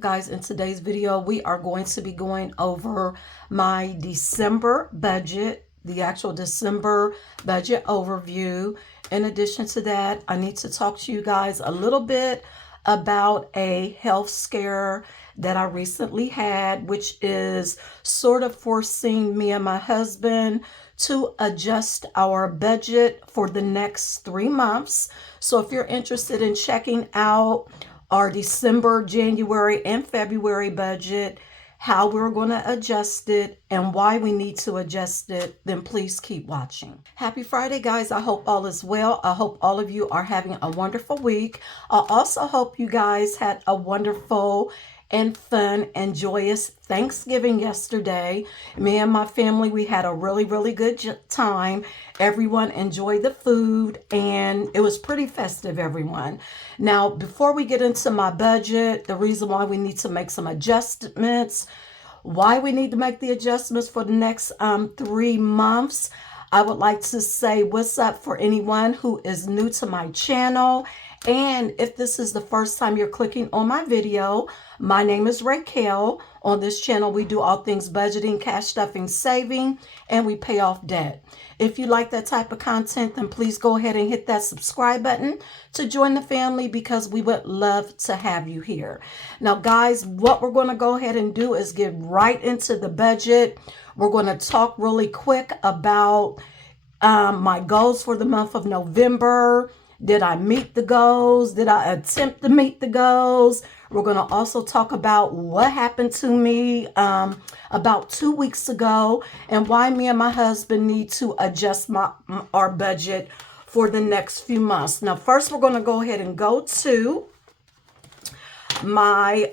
Guys, in today's video, we are going to be going over my December budget, the actual December budget overview. In addition to that, I need to talk to you guys a little bit about a health scare that I recently had, which is sort of forcing me and my husband to adjust our budget for the next 3 months. So if you're interested in checking out our December, January, and February budget, how we're going to adjust it, and why we need to adjust it, then please keep watching. Happy Friday, guys. I hope all is well. I hope all of you are having a wonderful week. I also hope you guys had a wonderful and fun and joyous Thanksgiving yesterday. Me and my family, we had a really good time. Everyone enjoyed the food, and it was pretty festive, everyone. Now, before we get into my budget, the reason why we need to make some adjustments, why we need to make the adjustments for the next 3 months, I would like to say what's up for anyone who is new to my channel. And if this is the first time you're clicking on my video, my name is Raquel. On this channel, we do all things budgeting, cash stuffing, saving, and we pay off debt. If you like that type of content, then please go ahead and hit that subscribe button to join the family, because we would love to have you here. Now, guys, what we're going to go ahead and do is get right into the budget. We're going to talk really quick about my goals for the month of November. Did I meet the goals? Did I attempt to meet the goals? We're going to also talk about what happened to me about 2 weeks ago, and why me and my husband need to adjust our budget for the next few months. Now, first, we're going to go ahead and go to my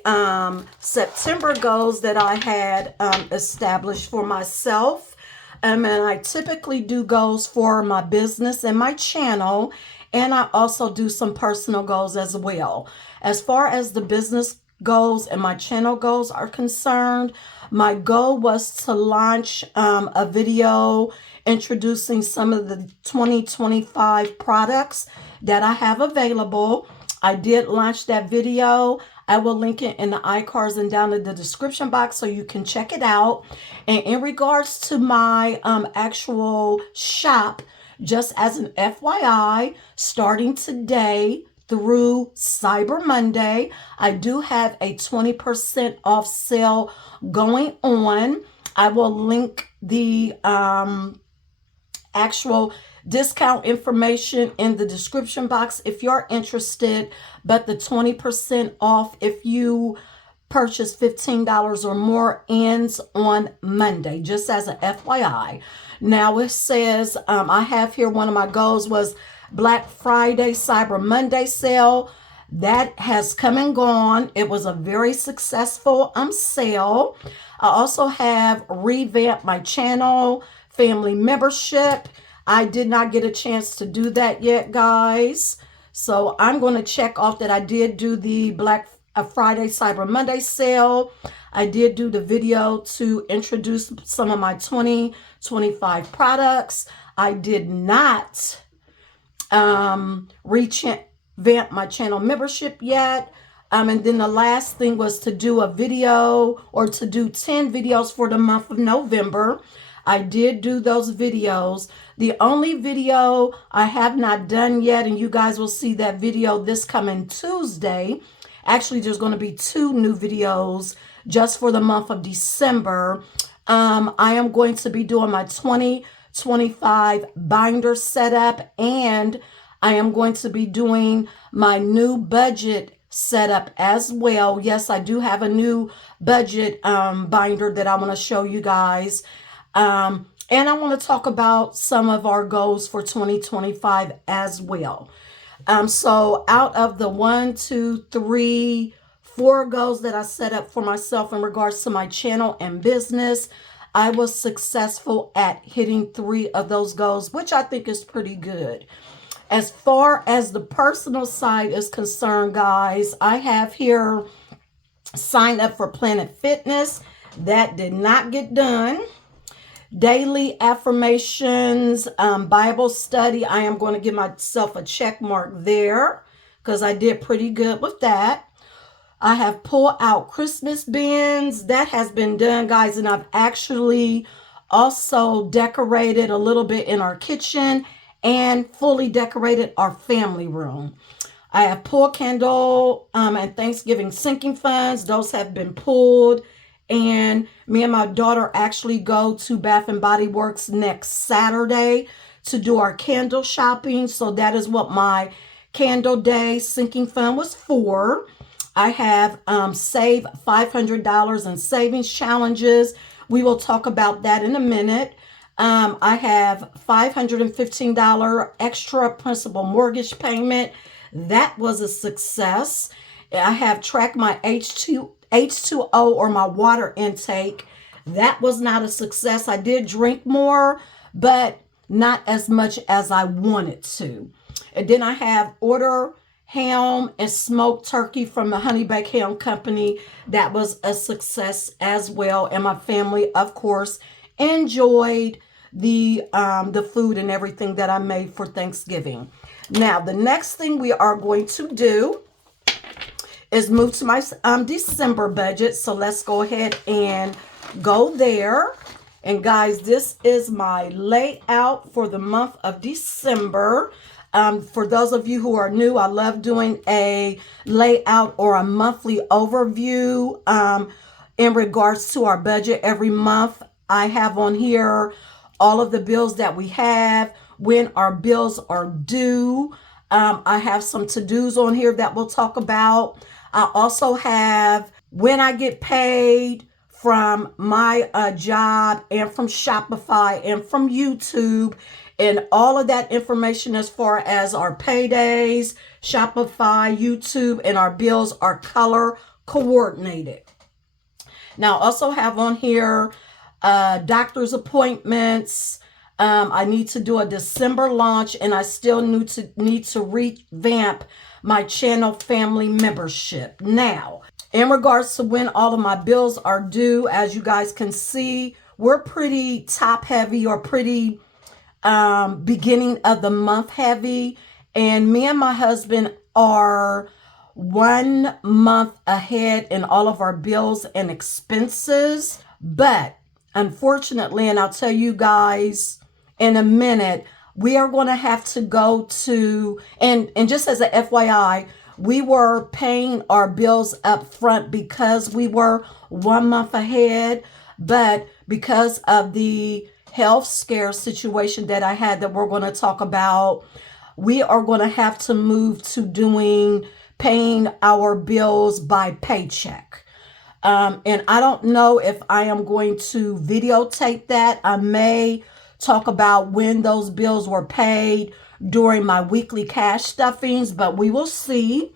September goals that I had established for myself. And I typically do goals for my business and my channel. And I also do some personal goals as well. As far as the business goals and my channel goals are concerned, my goal was to launch a video introducing some of the 2025 products that I have available. I did launch that video. I will link it in the iCards and down in the description box so you can check it out. And in regards to my actual shop, just as an FYI, starting today through Cyber Monday, I do have a 20% off sale going on. I will link the actual discount information in the description box if you're interested, but the 20% off if you purchase $15 or more ends on Monday, just as an FYI. Now it says, I have here, one of my goals was Black Friday, Cyber Monday sale. That has come and gone. It was a very successful sale. I also have revamped my channel, family membership. I did not get a chance to do that yet, guys. So I'm going to check off that I did do the Black Friday, Cyber Monday sale. I did do the video to introduce some of my 2025 products. I did not revamp my channel membership yet. And then the last thing was to do a video, or to do 10 videos for the month of November. I did do those videos. The only video I have not done yet, and you guys will see that video this coming Tuesday. Actually, there's going to be 2 new videos just for the month of December. I am going to be doing my 2025 binder setup, and I am going to be doing my new budget setup as well. Yes, I do have a new budget binder that I want to show you guys. And I want to talk about some of our goals for 2025 as well. So out of the 1, 2, 3, 4 goals that I set up for myself in regards to my channel and business, I was successful at hitting 3 of those goals, which I think is pretty good. As far as the personal side is concerned, guys, I have here signed up for Planet Fitness. That did not get done. Daily affirmations, Bible study. I am going to give myself a check mark there because I did pretty good with that. I have pulled out Christmas bins. That has been done, guys, and I've actually also decorated a little bit in our kitchen and fully decorated our family room. I have pulled candle and Thanksgiving sinking funds. Those have been pulled. And me and my daughter actually go to Bath and Body Works next Saturday to do our candle shopping. So that is what my candle day sinking fund was for. I have save $500 in savings challenges. We will talk about that in a minute. I have $515 extra principal mortgage payment. That was a success. I have tracked my H2O or my water intake. That was not a success. I did drink more, but not as much as I wanted to. And then I have order ham and smoked turkey from the Honey Baked Ham Company. That was a success as well. And my family, of course, enjoyed the food and everything that I made for Thanksgiving. Now, the next thing we are going to do is move to my December budget. So let's go ahead and go there. And guys, this is my layout for the month of December. For those of you who are new, I love doing a layout or a monthly overview in regards to our budget every month. I have on here all of the bills that we have, when our bills are due. I have some to-dos on here that we'll talk about. I also have when I get paid from my job and from Shopify and from YouTube, and all of that information as far as our paydays, Shopify, YouTube, and our bills are color coordinated. Now, I also have on here doctor's appointments. I need to do a December launch, and I still need to revamp my channel family membership. Now, in regards to when all of my bills are due, as you guys can see, we're pretty top heavy or pretty beginning of the month heavy. And me and my husband are 1 month ahead in all of our bills and expenses. But unfortunately, and I'll tell you guys in a minute, we are going to have to go to, and just as a FYI, we were paying our bills up front because we were 1 month ahead. But because of the health scare situation that I had that we're going to talk about, we are going to have to move to paying our bills by paycheck. And I don't know if I am going to videotape that. I may talk about when those bills were paid during my weekly cash stuffings, but we will see.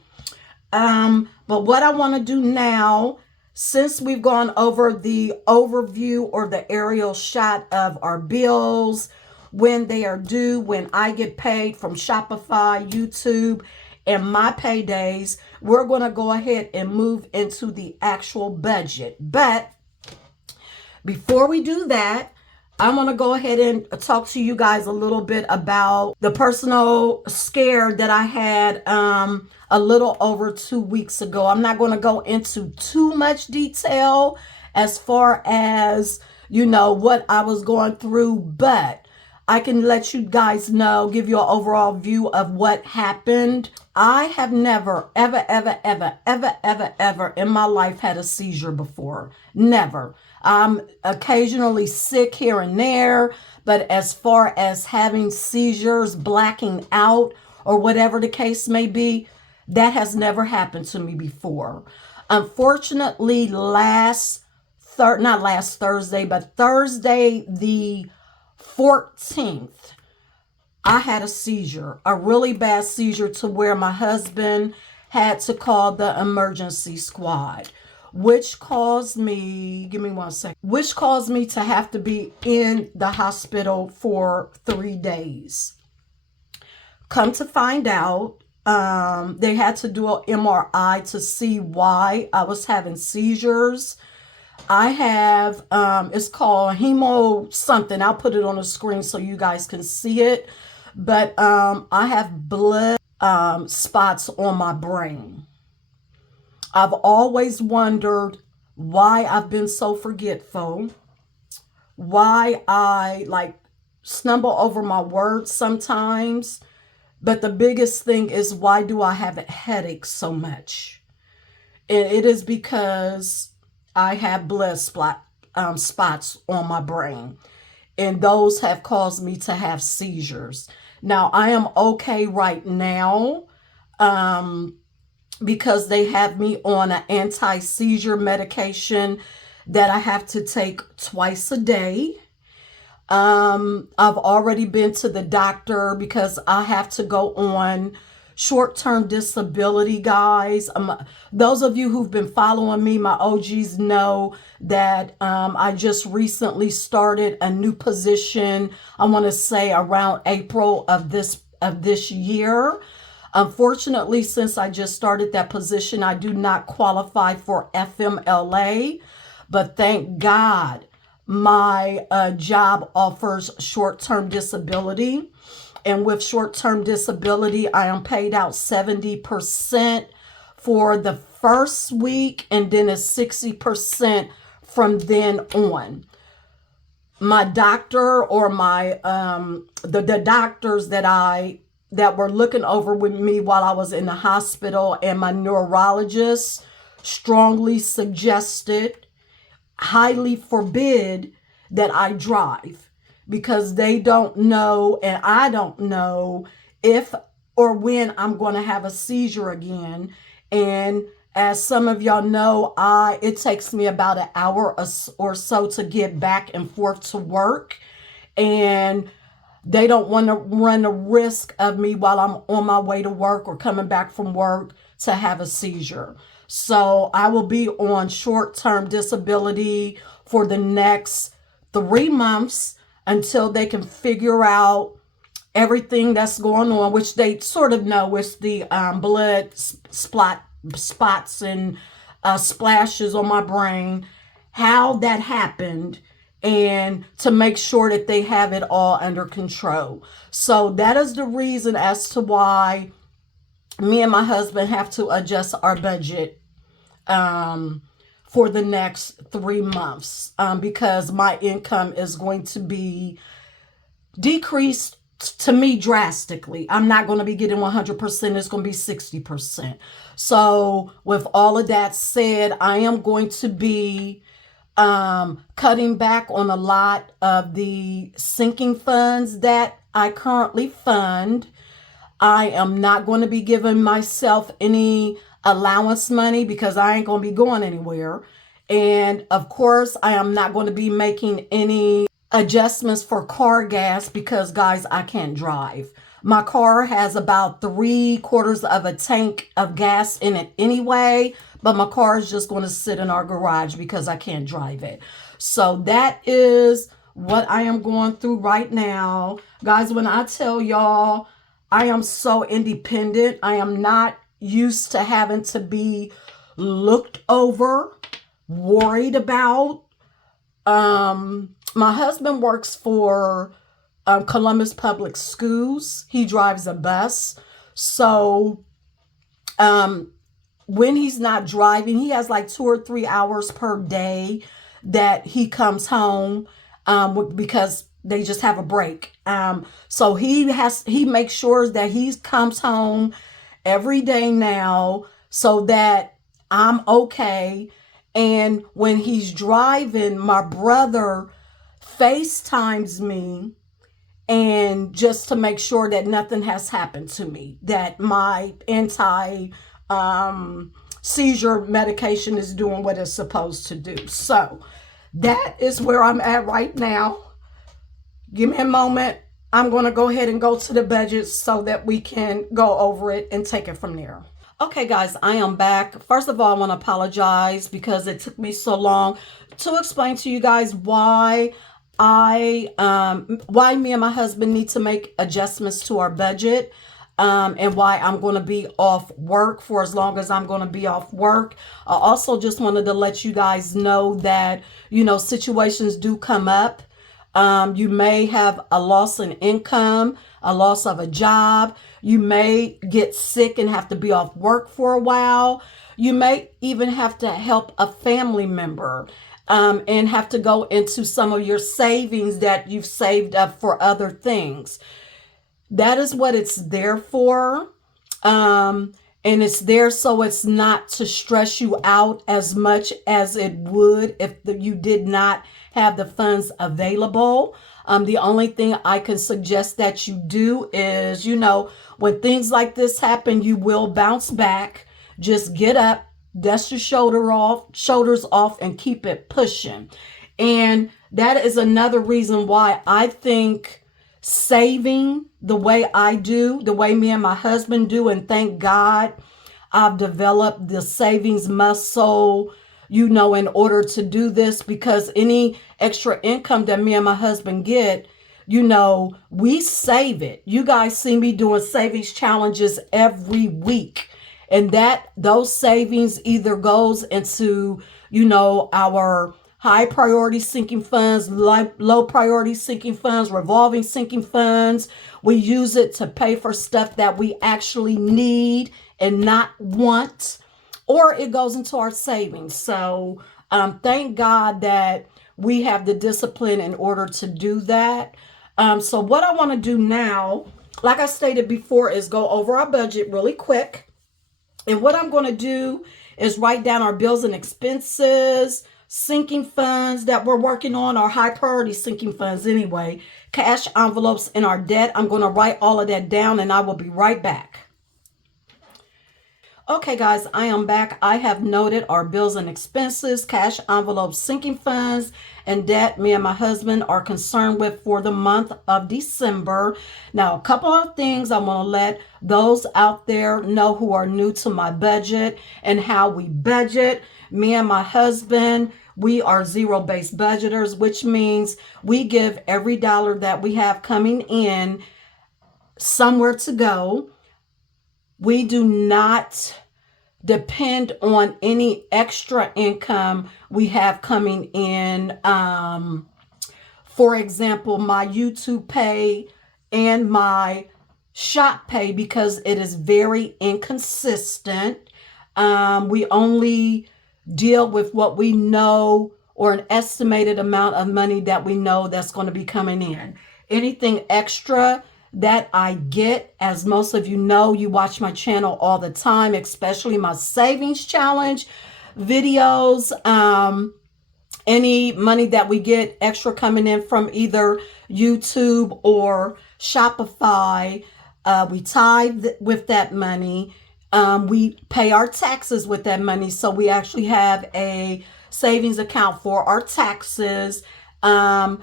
But what I want to do now, since we've gone over the overview or the aerial shot of our bills, when they are due, when I get paid from Shopify, YouTube, and my paydays, we're going to go ahead and move into the actual budget. But before we do that, I want to go ahead and talk to you guys a little bit about the personal scare that I had a little over 2 weeks ago. I'm not going to go into too much detail as far as, what I was going through, but I can let you guys know, give you an overall view of what happened. I have never, ever, ever, ever, ever, ever, ever in my life had a seizure before. Never. I'm occasionally sick here and there, but as far as having seizures, blacking out, or whatever the case may be, that has never happened to me before. Unfortunately, not last Thursday, but Thursday the 14th, I had a seizure, a really bad seizure to where my husband had to call the emergency squad, which caused me, which caused me to have to be in the hospital for 3 days. Come to find out, they had to do an MRI to see why I was having seizures. I have, it's called hemo something. I'll put it on the screen so you guys can see it. But I have blood spots on my brain. I've always wondered why I've been so forgetful, why I like stumble over my words sometimes. But the biggest thing is, why do I have headaches so much? And it is because I have spots on my brain, and those have caused me to have seizures. Now, I am okay right now, because they have me on an anti-seizure medication that I have to take twice a day. I've already been to the doctor because I have to go on short-term disability, guys. Those of you who've been following me, my OGs, know that I just recently started a new position. I want to say around April of this year. Unfortunately, since I just started that position, I do not qualify for FMLA, but thank God my job offers short-term disability. And with short-term disability, I am paid out 70% for the first week, and then it's 60% from then on. My doctor, or my the doctors that were looking over with me while I was in the hospital, and my neurologist strongly suggested, highly forbid, that I drive, because they don't know, and I don't know, if or when I'm going to have a seizure again. And as some of y'all know, it takes me about an hour or so to get back and forth to work, and they don't want to run the risk of me while I'm on my way to work or coming back from work to have a seizure. So I will be on short-term disability for the next 3 months until they can figure out everything that's going on, which they sort of know. It's the blood spots and splashes on my brain, how that happened, and to make sure that they have it all under control. So that is the reason as to why me and my husband have to adjust our budget for the next 3 months, because my income is going to be decreased to me drastically. I'm not going to be getting 100%. It's going to be 60%. So with all of that said, I am going to be cutting back on a lot of the sinking funds that I currently fund. I am not going to be giving myself any allowance money because I ain't going to be going anywhere. And of course, I am not going to be making any adjustments for car gas because, guys, I can't drive. My car has about 3/4 of a tank of gas in it anyway, but my car is just going to sit in our garage because I can't drive it. So that is what I am going through right now. Guys, when I tell y'all I am so independent, I am not used to having to be looked over, worried about. My husband works for Columbus Public Schools. He drives a bus. So when he's not driving, he has like 2 or 3 hours per day that he comes home because they just have a break. So he makes sure that he comes home every day now so that I'm okay. And when he's driving, my brother FaceTimes me, and just to make sure that nothing has happened to me, that my seizure medication is doing what it's supposed to do. So that is where I'm at right now. Give me a moment. I'm going to go ahead and go to the budget so that we can go over it and take it from there. Okay, guys, I am back. First of all, I want to apologize because it took me so long to explain to you guys why why me and my husband need to make adjustments to our budget, and why I'm going to be off work for as long as I'm going to be off work. I also just wanted to let you guys know that, situations do come up You may have a loss in income, a loss of a job. You may get sick and have to be off work for a while. You may even have to help a family member, and have to go into some of your savings that you've saved up for other things. That is what it's there for. And it's there so it's not to stress you out as much as it would if you did not have the funds available. The only thing I can suggest that you do is, when things like this happen, you will bounce back. Just get up, dust your shoulders off, and keep it pushing. And that is another reason why I think saving the way I do, the way me and my husband do, and thank God I've developed the savings muscle, in order to do this, because any extra income that me and my husband get, we save it. You guys see me doing savings challenges every week. And those savings either goes into, our high priority sinking funds, low priority sinking funds, revolving sinking funds. We use it to pay for stuff that we actually need and not want, or it goes into our savings. So thank God that we have the discipline in order to do that. So what I want to do now, like I stated before, is go over our budget really quick. And what I'm going to do is write down our bills and expenses, sinking funds that we're working on, our high priority sinking funds anyway, cash envelopes, and our debt. I'm going to write all of that down, and I will be right back. Okay, guys, I am back. I have noted our bills and expenses, cash envelopes, sinking funds, and debt me and my husband are concerned with for the month of December. Now, a couple of things I want to let those out there know who are new to my budget and how we budget. Me and my husband, we are zero-based budgeters, which means we give every dollar that we have coming in somewhere to go. We do not depend on any extra income we have coming in. For example, my YouTube pay and my shop pay, because it is very inconsistent. We only deal with what we know, or an estimated amount of money that we know that's going to be coming in. Anything extra that I get, as most of you know, you watch my channel all the time, especially my savings challenge videos. Any money that we get extra coming in from either YouTube or Shopify, we tithe with that money. We pay our taxes with that money. So we actually have a savings account for our taxes. I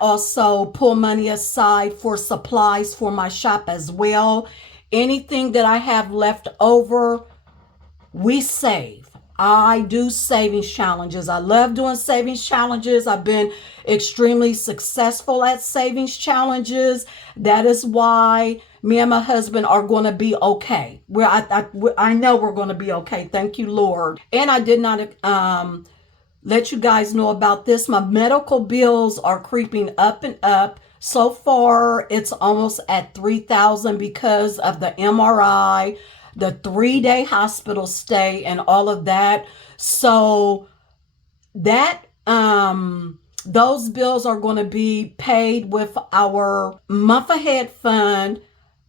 also pull money aside for supplies for my shop as well. Anything that I have left over, we save. I do savings challenges. I love doing savings challenges. I've been extremely successful at savings challenges. That is why me and my husband are going to be okay. I know we're going to be okay. Thank you, Lord. And I did not let you guys know about this. My medical bills are creeping up and up. So far, it's almost at $3,000 because of the MRI, the 3-day hospital stay, and all of that. So that those bills are going to be paid with our month ahead fund,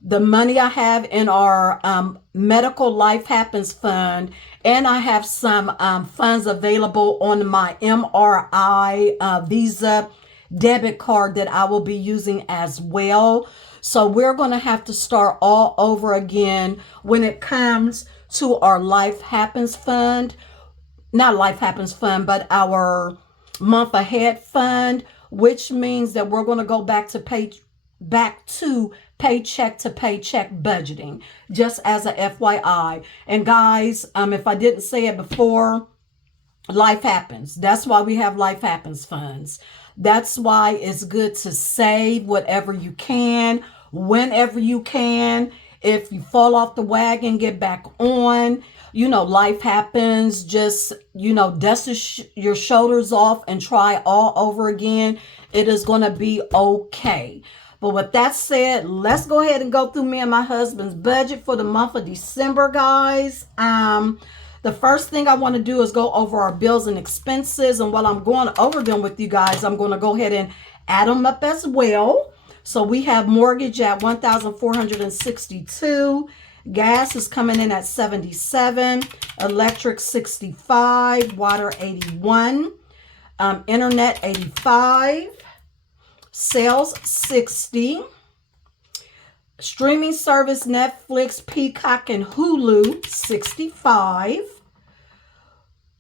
the money I have in our medical life happens fund, and I have some funds available on my MRI Visa debit card that I will be using as well. So we're going to have to start all over again when it comes to our life happens fund. Not life happens fund, but our month ahead fund, which means that we're going to go back to paycheck to paycheck budgeting, just as a FYI. And guys, if I didn't say it before, life happens. That's why we have life happens funds. That's why it's good to save whatever you can, whenever you can. If you fall off the wagon, get back on. life happens, just, dust your shoulders off and try all over again. It is going to be okay. But with that said, let's go ahead and go through me and my husband's budget for the month of December, guys. The first thing I want to do is go over our bills and expenses. And while I'm going over them with you guys, I'm going to go ahead and add them up as well. So we have mortgage at $1,462. Gas is coming in at $77. Electric $65. Water $81. Internet $85. Sales $60. Streaming service Netflix, Peacock, and Hulu $65.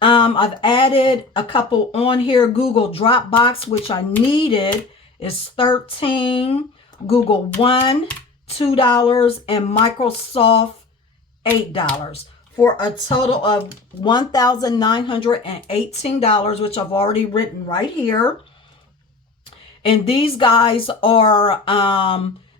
I've added a couple on here. Google Dropbox, which I needed, is $13. Google One $2, and Microsoft $8, for a total of $1,918, which I've already written right here. And these guys are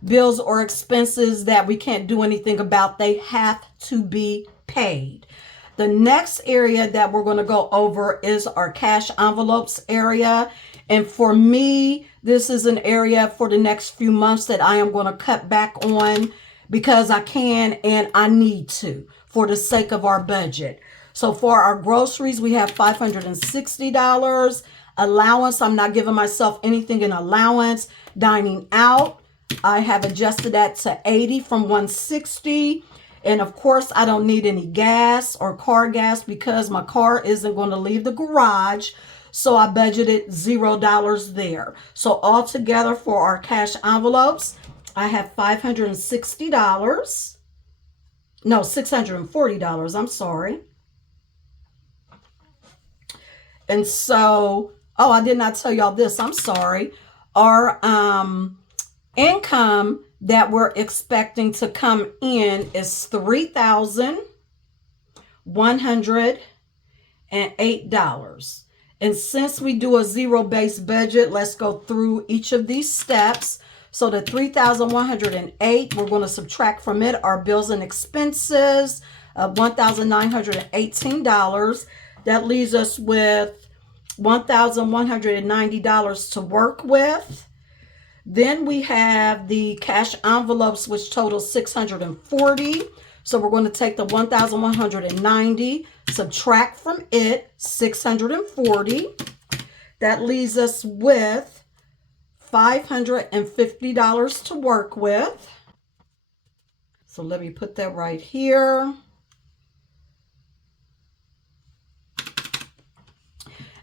bills or expenses that we can't do anything about. They have to be paid. The next area that we're going to go over is our cash envelopes area. And for me, this is an area for the next few months that I am going to cut back on because I can and I need to for the sake of our budget. So for our groceries, we have $560. Allowance, I'm not giving myself anything in allowance. Dining out, I have adjusted that to $80 from $160. And of course, I don't need any gas or car gas because my car isn't going to leave the garage. So I budgeted $0 there. So altogether for our cash envelopes, I have $560. No, $640. I'm sorry. And so, oh, I did not tell y'all this. I'm sorry. Our income that we're expecting to come in is $3,108. And since we do a zero-based budget, let's go through each of these steps. So the $3,108, we're going to subtract from it our bills and expenses of $1,918. That leaves us with $1,190 to work with. Then we have the cash envelopes, which total $640. So we're going to take the $1,190, subtract from it $640. That leaves us with $550 to work with. So let me put that right here.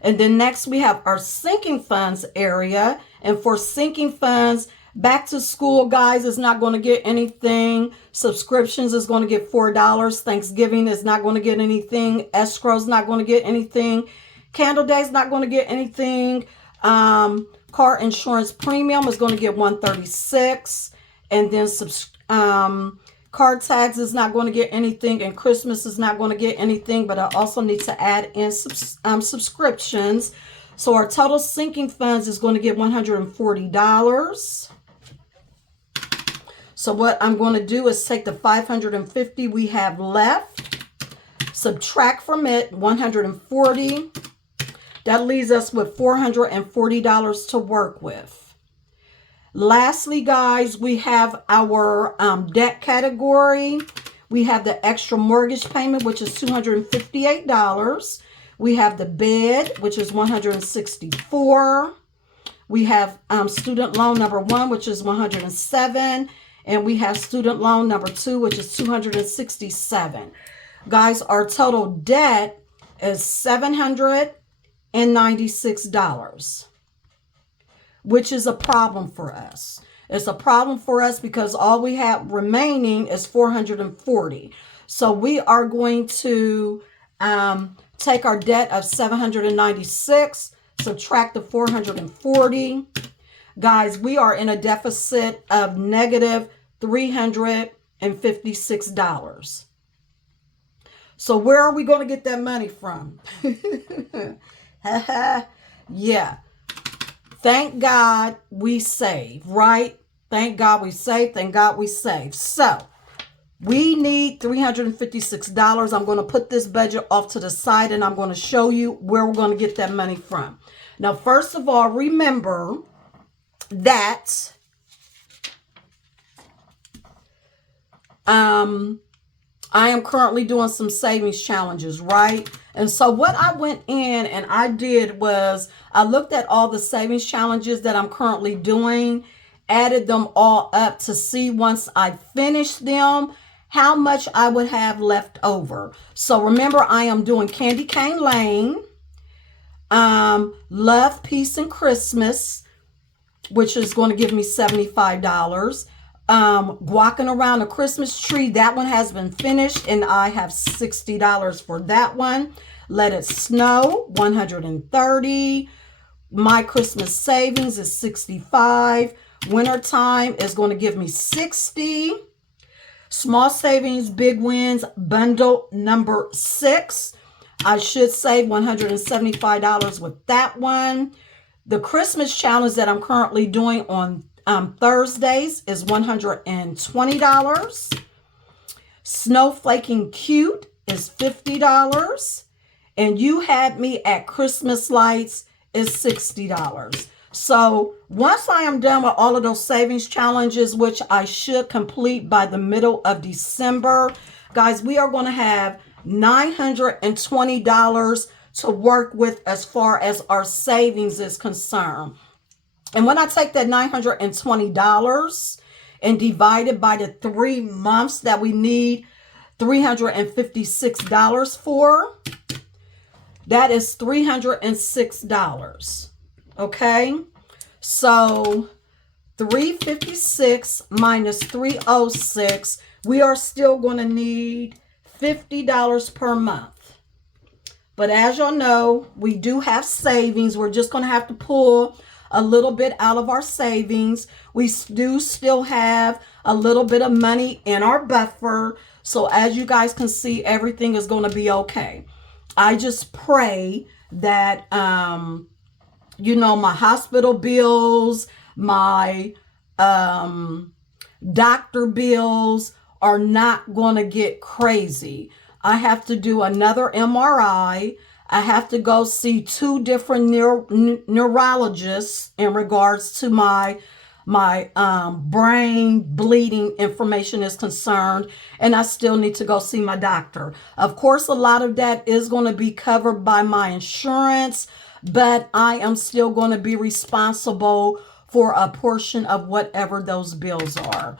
And then next we have our sinking funds area. And for sinking funds, back to school, guys, is not going to get anything. Subscriptions is going to get $4. Thanksgiving is not going to get anything. Escrow is not going to get anything. Candle Day is not going to get anything. Car insurance premium is going to get $136. And then card tags is not going to get anything. And Christmas is not going to get anything. But I also need to add in subscriptions. So our total sinking funds is going to get $140. So what I'm going to do is take the $550 we have left, subtract from it $140. That leaves us with $440 to work with. Lastly, guys, we have our debt category. We have the extra mortgage payment, which is $258. We have the bed, which is $164. We have student loan number 1, which is $107. And we have student loan number 2, which is $267. Guys, our total debt is $796, which is a problem for us. It's a problem for us because all we have remaining is $440. So we are going to take our debt of $796, subtract the $440. Guys, we are in a deficit of negative $356. So where are we going to get that money from? Yeah. Thank God we save, right? Thank God we save. Thank God we save. So We need $356. I'm going to put this budget off to the side and I'm going to show you where we're going to get that money from. Now, first of all, remember that I am currently doing some savings challenges, right? And so what I went in and I did was I looked at all the savings challenges that I'm currently doing, added them all up to see once I finished them, how much I would have left over. So remember, I am doing Candy Cane Lane, Love, Peace, and Christmas, which is going to give me $75. Walking around a Christmas tree, that one has been finished and I have $60 for that one. Let It Snow, $130. My Christmas savings is $65. Wintertime is going to give me $60. Small savings, big wins, bundle number 6. I should save $175 with that one. The Christmas challenge that I'm currently doing on Thursdays is $120. Snowflaking Cute is $50. And You Had Me at Christmas Lights is $60. So once I am done with all of those savings challenges, which I should complete by the middle of December, guys, we are going to have $920 to work with as far as our savings is concerned. And when I take that $920 and divide it by the 3 months that we need $356 for, that is $306. Okay? So $356 minus $306, we are still going to need $50 per month. But as y'all know, we do have savings. We're just going to have to pull a little bit out of our savings. We do still have a little bit of money in our buffer. So as you guys can see, everything is going to be okay. I just pray that, you know, my hospital bills, my doctor bills are not going to get crazy. I have to do another MRI. I have to go see 2 different neurologists in regards to my brain bleeding information is concerned, and I still need to go see my doctor. Of course, a lot of that is going to be covered by my insurance, but I am still going to be responsible for a portion of whatever those bills are.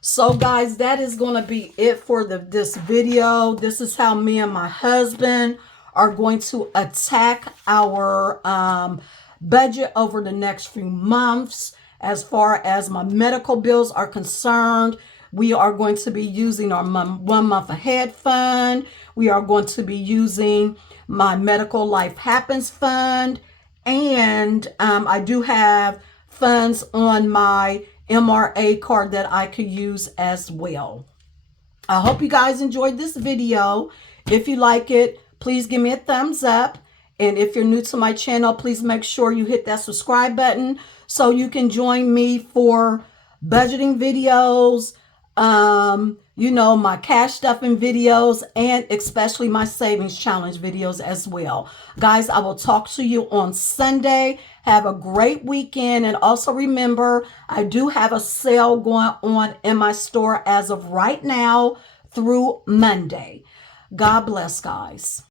So guys, that is going to be it for this video. This is how me and my husband are going to attack our budget over the next few months. As far as my medical bills are concerned, we are going to be using our 1 month ahead fund. We are going to be using my medical life happens fund. And I do have funds on my MRA card that I could use as well. I hope you guys enjoyed this video. If you like it, please give me a thumbs up. And if you're new to my channel, please make sure you hit that subscribe button so you can join me for budgeting videos, you know, my cash stuffing videos, and especially my savings challenge videos as well. Guys, I will talk to you on Sunday. Have a great weekend. And also remember, I do have a sale going on in my store as of right now through Monday. God bless, guys.